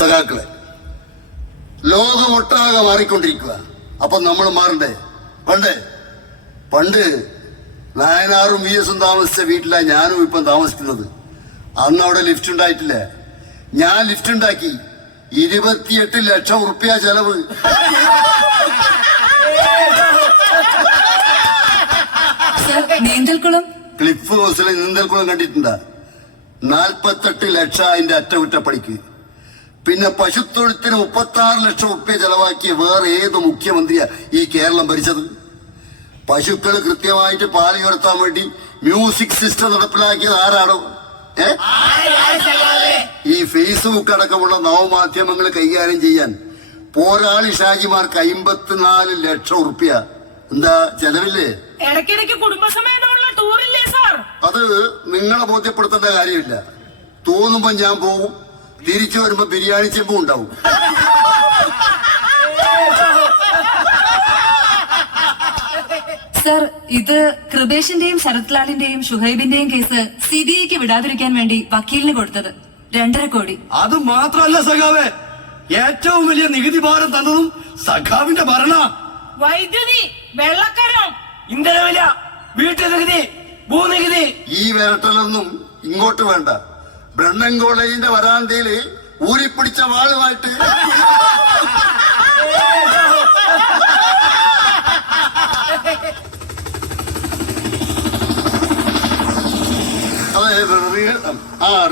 സഖാക്കളെ, ലോകം ഒട്ടാകെ മാറിക്കൊണ്ടിരിക്കുക. അപ്പൊ നമ്മൾ മാറണ്ടേ? പണ്ട് നായനാറും VS താമസിച്ച വീട്ടിലാണ് ഞാനും ഇപ്പം താമസിക്കുന്നത്. അന്ന് അവിടെ ലിഫ്റ്റ് ഉണ്ടായിട്ടില്ല. ഞാൻ ലിഫ്റ്റ് ഉണ്ടാക്കി. 28 ലക്ഷം ഉറുപ്പ്യ ചെലവ്. ക്ലിഫ് ഹൗസിലെ നീന്തൽക്കുളം കണ്ടിട്ടുണ്ടാ? 48 ലക്ഷം അതിന്റെ അറ്റകുറ്റപ്പണിക്ക്. പിന്നെ പശുത്തൊഴുത്തിന് 36 ലക്ഷം ഉറുപ്പ്യ ചെലവാക്കിയ വേറെ ഏത് മുഖ്യമന്ത്രിയാ ഈ കേരളം ഭരിച്ചത്? പശുക്കൾ കൃത്യമായിട്ട് പാല് ഉയർത്താൻ വേണ്ടി മ്യൂസിക് സിസ്റ്റം നടപ്പിലാക്കിയത് ആരാണോ? ഈ ഫേസ്ബുക്ക് അടക്കമുള്ള നവമാധ്യമങ്ങൾ കൈകാര്യം ചെയ്യാൻ പോരാളി ഷാജിമാർക്ക് 54 ലക്ഷം ഉറുപ്പ്യ. എന്താ ചെലവില്ലേ? ഇടയ്ക്കിടയ്ക്ക് കുടുംബസമേതമുള്ള ടൂറില്ലേ സാർ? അത് നിങ്ങളെ ബോധ്യപ്പെടുത്തേണ്ട കാര്യമില്ല. തോന്നുമ്പോ ഞാൻ പോവും, തിരിച്ചു വരുമ്പോ ബിരിയാണി ചെമ്പും ഉണ്ടാവും. സർ, ഇത് കൃപേഷിന്റെയും ശരത്ലാലിന്റെയും ഷുഹൈബിന്റെയും കേസ് CBIക്ക് വിടാതിരിക്കാൻ വേണ്ടി വക്കീലിന് കൊടുത്തത് 2.5 കോടി. അത് മാത്രല്ല സഖാവേ, ഏറ്റവും വലിയ നികുതി ഭാരം തന്നതും സഖാവിന്റെ ഭരണ. വൈദ്യുതി, വെള്ളക്കരം, ഇന്ധനവില, വീട്ടുനികുതി, ഭൂനികുതി. ഈ വിരട്ടലൊന്നും ഇങ്ങോട്ട് വേണ്ട. ബ്രണ്ണൻ കോളേജിന്റെ വരാന്തയില് ഊരിപ്പിടിച്ച വാളുമായിട്ട്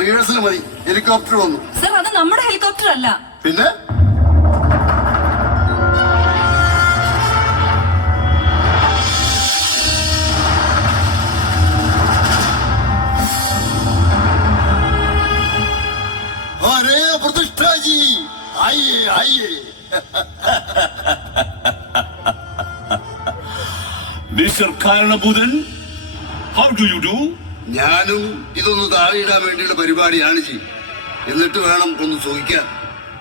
റിഹേഴ്സൽ മതി. ഹെലികോപ്റ്റർ വന്നു. സർ, അത് നമ്മുടെ ഹെലികോപ്റ്റർ അല്ല. പിന്നെ अरे प्रतिष्ठा जी आइए आइए. മിസ്റ്റർ കാരണഭൂതൻ, ഹൗ ഡു യു ഡു? ഞാനും ഇതൊന്ന് താഴെയിടാൻ വേണ്ടിയുള്ള പരിപാടിയാണ് ജി. എന്നിട്ട് വേണം ഒന്ന് ചോദിക്കാൻ.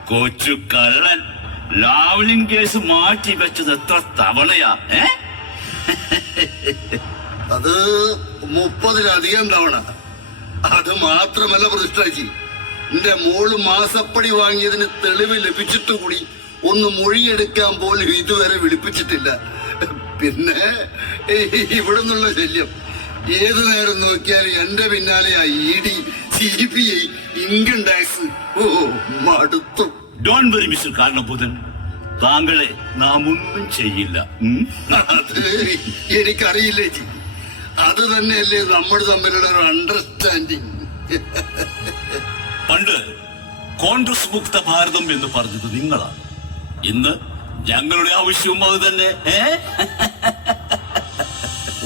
കൊച്ചു കള്ളൻ, ലാവ്ലിംഗ് കേസ് മാറ്റി വെച്ചത് എത്ര തവണയാ? അത് 30-ലധികം തവണ. അത് മാത്രമല്ല പ്രതിഷ്ഠാജി, എന്റെ മോള് മാസപ്പടി വാങ്ങിയതിന് തെളിവ് ലഭിച്ചിട്ട് കൂടി ഒന്ന് മൊഴിയെടുക്കാൻ പോലും ഇതുവരെ വിളിപ്പിച്ചിട്ടില്ല. പിന്നെ ഇവിടുന്നുള്ള ശല്യം ഏതു നേരം നോക്കിയാലും എന്റെ പിന്നാലെ ED, CBI, ഇൻകം ടാക്സ്. ഓ മടുത്തു. ഡോണ്ട് വെറി മിസ്റ്റർ കാരണഭൂതൻ, താങ്കളെ നാം ഒന്നും ചെയ്യില്ല. അത് എനിക്കറിയില്ലേ ജി. അത് തന്നെയല്ലേ നമ്മൾ തമ്മിലുള്ള ഒരു അണ്ടർസ്റ്റാൻഡിങ്. പണ്ട് കോൺഗ്രസ് മുക്ത ഭാരതം എന്ന് പറഞ്ഞത് നിങ്ങളാണ്. ഇന്ന് ഞങ്ങളുടെ ആവശ്യവും അത് തന്നെ.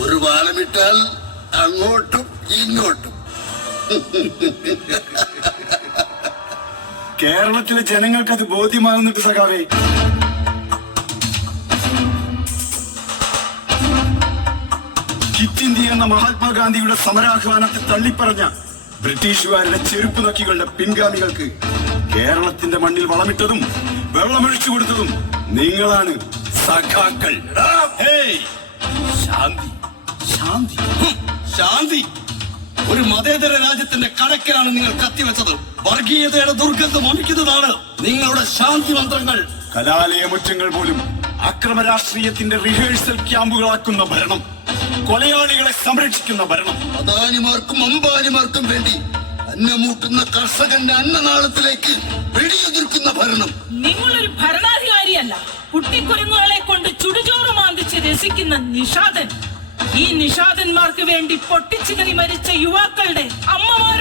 ഒരു പാലമിട്ടാൽ അങ്ങോട്ടും ഇങ്ങോട്ടും. കേരളത്തിലെ ജനങ്ങൾക്ക് അത് ബോധ്യമാകുന്നുണ്ട് സഖാവേ. ക്വിറ്റ് ഇന്ത്യ എന്ന മഹാത്മാഗാന്ധിയുടെ സമരാഹ്വാനത്തെ തള്ളിപ്പറഞ്ഞ ബ്രിട്ടീഷുകാരുടെ ചെരുപ്പ് നക്കികളുടെ പിൻഗാമികൾക്ക് കേരളത്തിന്റെ മണ്ണിൽ വളമിട്ടതും വെള്ളമൊഴിച്ചു കൊടുത്തതും നിങ്ങളാണ് സഖാക്കൾ. ശാന്തി, ശാന്തി, ശാന്തി. ഒരു മതേതര രാജ്യത്തിന്റെ കടക്കിലാണ് നിങ്ങൾ കത്തിവെച്ചത്. വർഗീയതയുടെ ദുർഗന്ധം വമിക്കുന്നതാണ് നിങ്ങളുടെ ശാന്തി മന്ത്രങ്ങൾ. കലാലയമുറ്റങ്ങൾ പോലും അക്രമ രാഷ്ട്രീയത്തിന്റെ റിഹേഴ്സൽ ക്യാമ്പുകളാക്കുന്ന ഭരണം, കൊലയാളികളെ സംരക്ഷിക്കുന്ന ഭരണം, അദാനിമാർക്കും അംബാനിമാർക്കും വേണ്ടി അന്നമൂട്ടുന്ന കർഷകന്റെ അന്നനാളത്തിലേക്ക് വെടിയുതിർക്കുന്ന ഭരണം. നിങ്ങളൊരു ഭരണാധികാരിയല്ല, കുട്ടിക്കുരുങ്ങുകളെ കൊണ്ട് ചുടുചോറ് മാന്തിച്ച് രസിക്കുന്ന നിഷാദൻ. ഈ നിഷാദന്മാർക്ക് വേണ്ടി പൊട്ടിച്ചിതറി മരിച്ച യുവാക്കളുടെ അമ്മമാർ